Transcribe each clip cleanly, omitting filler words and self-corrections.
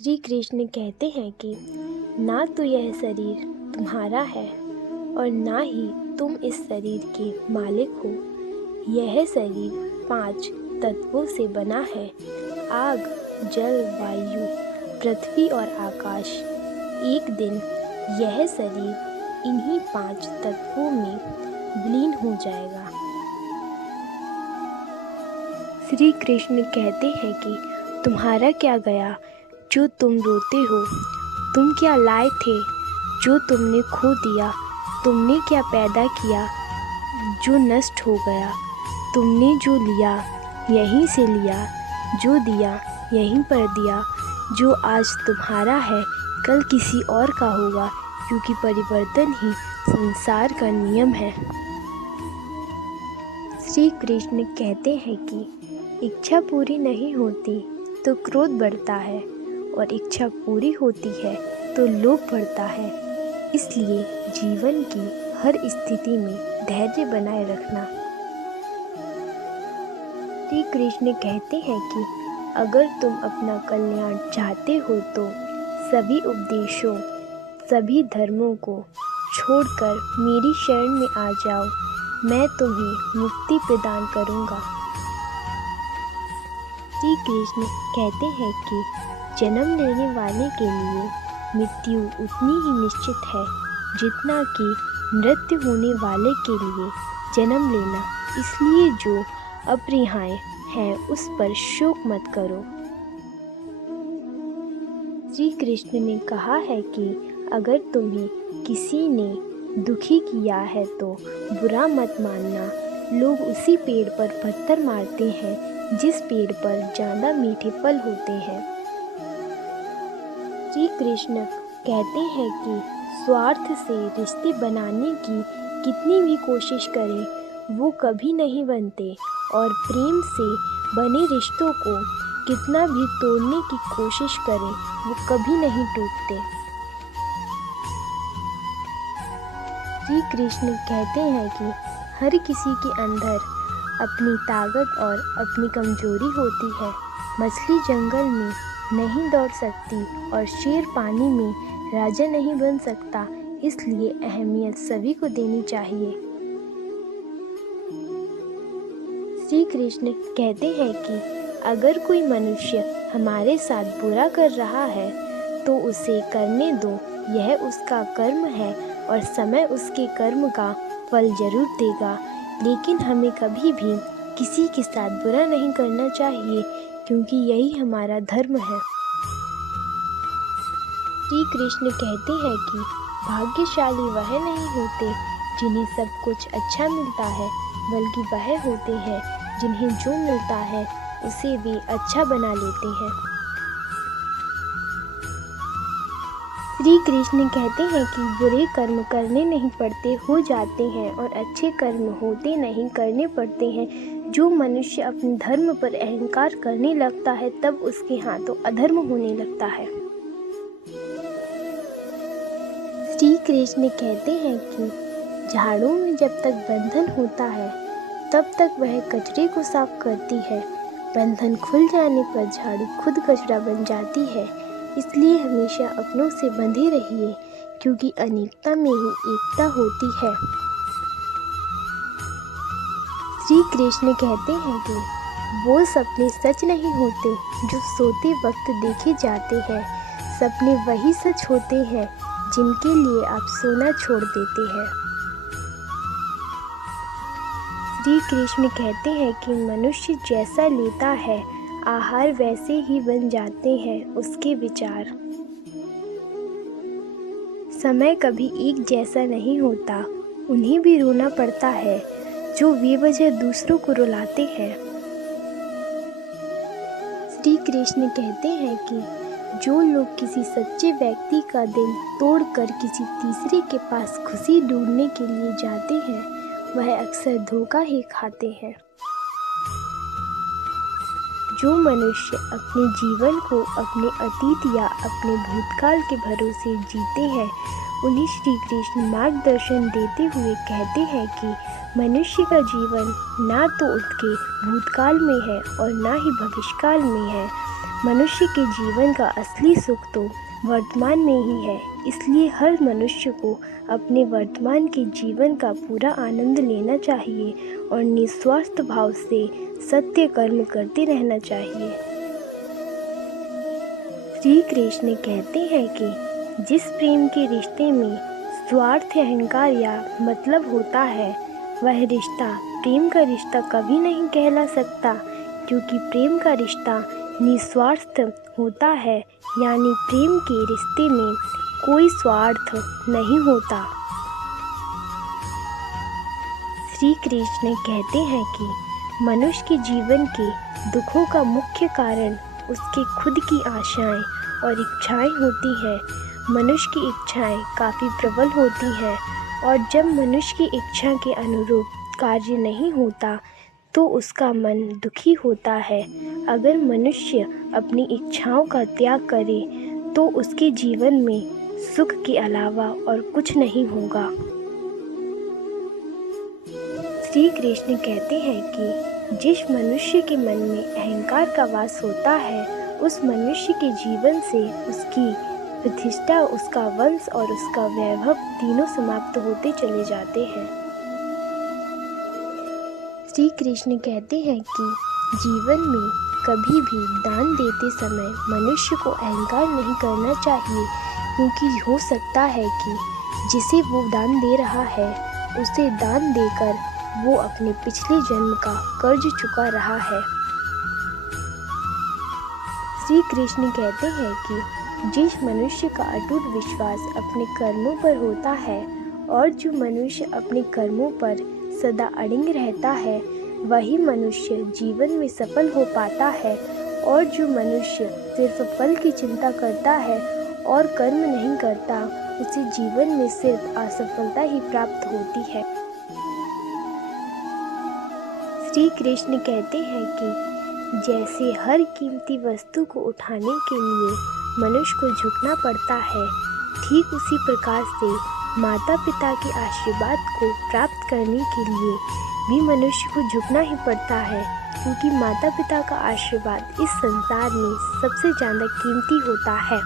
श्री कृष्ण कहते हैं कि ना तो यह शरीर तुम्हारा है और ना ही तुम इस शरीर के मालिक हो। यह शरीर 5 तत्वों से बना है: आग, जल, वायु, पृथ्वी और आकाश। एक दिन यह शरीर इन्हीं 5 तत्वों में विलीन हो जाएगा। श्री कृष्ण कहते हैं कि तुम्हारा क्या गया जो तुम रोते हो? तुम क्या लाए थे जो तुमने खो दिया? तुमने क्या पैदा किया जो नष्ट हो गया? तुमने जो लिया यहीं से लिया, जो दिया यहीं पर दिया। जो आज तुम्हारा है कल किसी और का होगा, क्योंकि परिवर्तन ही संसार का नियम है। श्री कृष्ण कहते हैं कि इच्छा पूरी नहीं होती तो क्रोध बढ़ता है, और इच्छा पूरी होती है तो लोभ बढ़ता है। इसलिए जीवन की हर स्थिति में धैर्य बनाए रखना। श्री कृष्ण कहते हैं कि अगर तुम अपना कल्याण चाहते हो तो सभी उपदेशों, सभी धर्मों को छोड़कर मेरी शरण में आ जाओ। मैं तुम्हें मुक्ति प्रदान करूँगा। श्री कृष्ण कहते हैं कि जन्म लेने वाले के लिए मृत्यु उतनी ही निश्चित है जितना कि मृत्यु होने वाले के लिए जन्म लेना। इसलिए जो अपरिहार्य है उस पर शोक मत करो। श्री कृष्ण ने कहा है कि अगर तुम्हें किसी ने दुखी किया है तो बुरा मत मानना। लोग उसी पेड़ पर पत्थर मारते हैं जिस पेड़ पर ज़्यादा मीठे फल होते हैं। श्री कृष्ण कहते हैं कि स्वार्थ से रिश्ते बनाने की कितनी भी कोशिश करें वो कभी नहीं बनते, और प्रेम से बने रिश्तों को कितना भी तोड़ने की कोशिश करें वो कभी नहीं टूटते। श्री कृष्ण कहते हैं कि हर किसी के अंदर अपनी ताकत और अपनी कमजोरी होती है। मछली जंगल में नहीं दौड़ सकती और शेर पानी में राजा नहीं बन सकता, इसलिए अहमियत सभी को देनी चाहिए। श्री कृष्ण कहते हैं कि अगर कोई मनुष्य हमारे साथ बुरा कर रहा है तो उसे करने दो। यह उसका कर्म है और समय उसके कर्म का फल जरूर देगा। लेकिन हमें कभी भी किसी के साथ बुरा नहीं करना चाहिए, क्योंकि यही हमारा धर्म है। श्री कृष्ण कहते हैं कि भाग्यशाली वह नहीं होते जिन्हें सब कुछ अच्छा मिलता है, बल्कि वह होते हैं जिन्हें जो मिलता है उसे वे अच्छा बना लेते हैं। श्री कृष्ण कहते हैं कि बुरे कर्म करने नहीं पड़ते, हो जाते हैं, और अच्छे कर्म होते नहीं, करने पड़ते हैं। जो मनुष्य अपने धर्म पर अहंकार करने लगता है तब उसके हाथों अधर्म होने लगता है। श्री कृष्ण कहते हैं कि झाड़ू में जब तक बंधन होता है तब तक वह कचरे को साफ करती है। बंधन खुल जाने पर झाड़ू खुद कचरा बन जाती है। इसलिए हमेशा अपनों से बंधे रहिए, क्योंकि अनेकता में ही एकता होती है। श्री कृष्ण कहते हैं कि वो सपने सच नहीं होते जो सोते वक्त देखे जाते हैं। सपने वही सच होते हैं जिनके लिए आप सोना छोड़ देते हैं। श्री कृष्ण कहते हैं कि मनुष्य जैसा लेता है आहार वैसे ही बन जाते हैं उसके विचार। समय कभी एक जैसा नहीं होता। उन्हें भी रोना पड़ता है जो बेवजह दूसरों को रुलाते हैं। श्री कृष्ण कहते हैं कि जो लोग किसी सच्चे व्यक्ति का दिल तोड़कर किसी तीसरे के पास खुशी ढूंढने के लिए जाते हैं वह अक्सर धोखा ही खाते हैं। जो मनुष्य अपने जीवन को अपने अतीत या अपने भूतकाल के भरोसे जीते हैं उन्हें श्री कृष्ण मार्गदर्शन देते हुए कहते हैं कि मनुष्य का जीवन ना तो उसके भूतकाल में है और ना ही भविष्यकाल में है। मनुष्य के जीवन का असली सुख तो वर्तमान में ही है, इसलिए हर मनुष्य को अपने वर्तमान के जीवन का पूरा आनंद लेना चाहिए और निस्वार्थ भाव से सत्य कर्म करते रहना चाहिए। श्री कृष्ण कहते हैं कि जिस प्रेम के रिश्ते में स्वार्थ, अहंकार या मतलब होता है, वह रिश्ता प्रेम का रिश्ता कभी नहीं कहला सकता, क्योंकि प्रेम का रिश्ता निस्वार्थ होता है, यानी प्रेम के रिश्ते में कोई स्वार्थ नहीं होता। श्री कृष्ण कहते हैं कि मनुष्य के जीवन के दुखों का मुख्य कारण उसके खुद की आशाएं और इच्छाएं होती हैं। मनुष्य की इच्छाएं काफ़ी प्रबल होती हैं और जब मनुष्य की इच्छा के अनुरूप कार्य नहीं होता तो उसका मन दुखी होता है। अगर मनुष्य अपनी इच्छाओं का त्याग करे तो उसके जीवन में सुख के अलावा और कुछ नहीं होगा। श्री कृष्ण कहते हैं कि जिस मनुष्य के मन में अहंकार का वास होता है, उस मनुष्य के जीवन से उसकी प्रतिष्ठा, उसका वंश और उसका वैभव तीनों समाप्त होते चले जाते हैं। श्री कृष्ण कहते हैं कि जीवन में कभी भी दान देते समय मनुष्य को अहंकार नहीं करना चाहिए, क्योंकि हो सकता है कि जिसे वो दान दे रहा है उसे दान देकर वो अपने पिछले जन्म का कर्ज चुका रहा है। श्री कृष्ण कहते हैं कि जिस मनुष्य का अटूट विश्वास अपने कर्मों पर होता है और जो मनुष्य अपने कर्मों पर सदा अड़िग रहता है, वही मनुष्य जीवन में सफल हो पाता है। और जो मनुष्य सिर्फ फल की चिंता करता है और कर्म नहीं करता, उसे जीवन में सिर्फ असफलता ही प्राप्त होती है। श्री कृष्ण कहते हैं कि जैसे हर कीमती वस्तु को उठाने के लिए मनुष्य को झुकना पड़ता है, ठीक उसी प्रकार से माता पिता के आशीर्वाद को प्राप्त करने के लिए भी मनुष्य को झुकना ही पड़ता है, क्योंकि माता पिता का आशीर्वाद इस संसार में सबसे ज़्यादा कीमती होता है।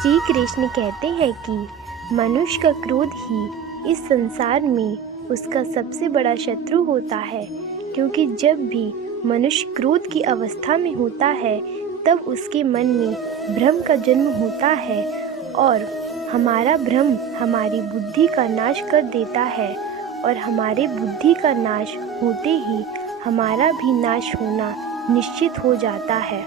श्री कृष्ण कहते हैं कि मनुष्य का क्रोध ही इस संसार में उसका सबसे बड़ा शत्रु होता है, क्योंकि जब भी मनुष्य क्रोध की अवस्था में होता है तब उसके मन में भ्रम का जन्म होता है और हमारा भ्रम हमारी बुद्धि का नाश कर देता है और हमारे बुद्धि का नाश होते ही हमारा भी नाश होना निश्चित हो जाता है।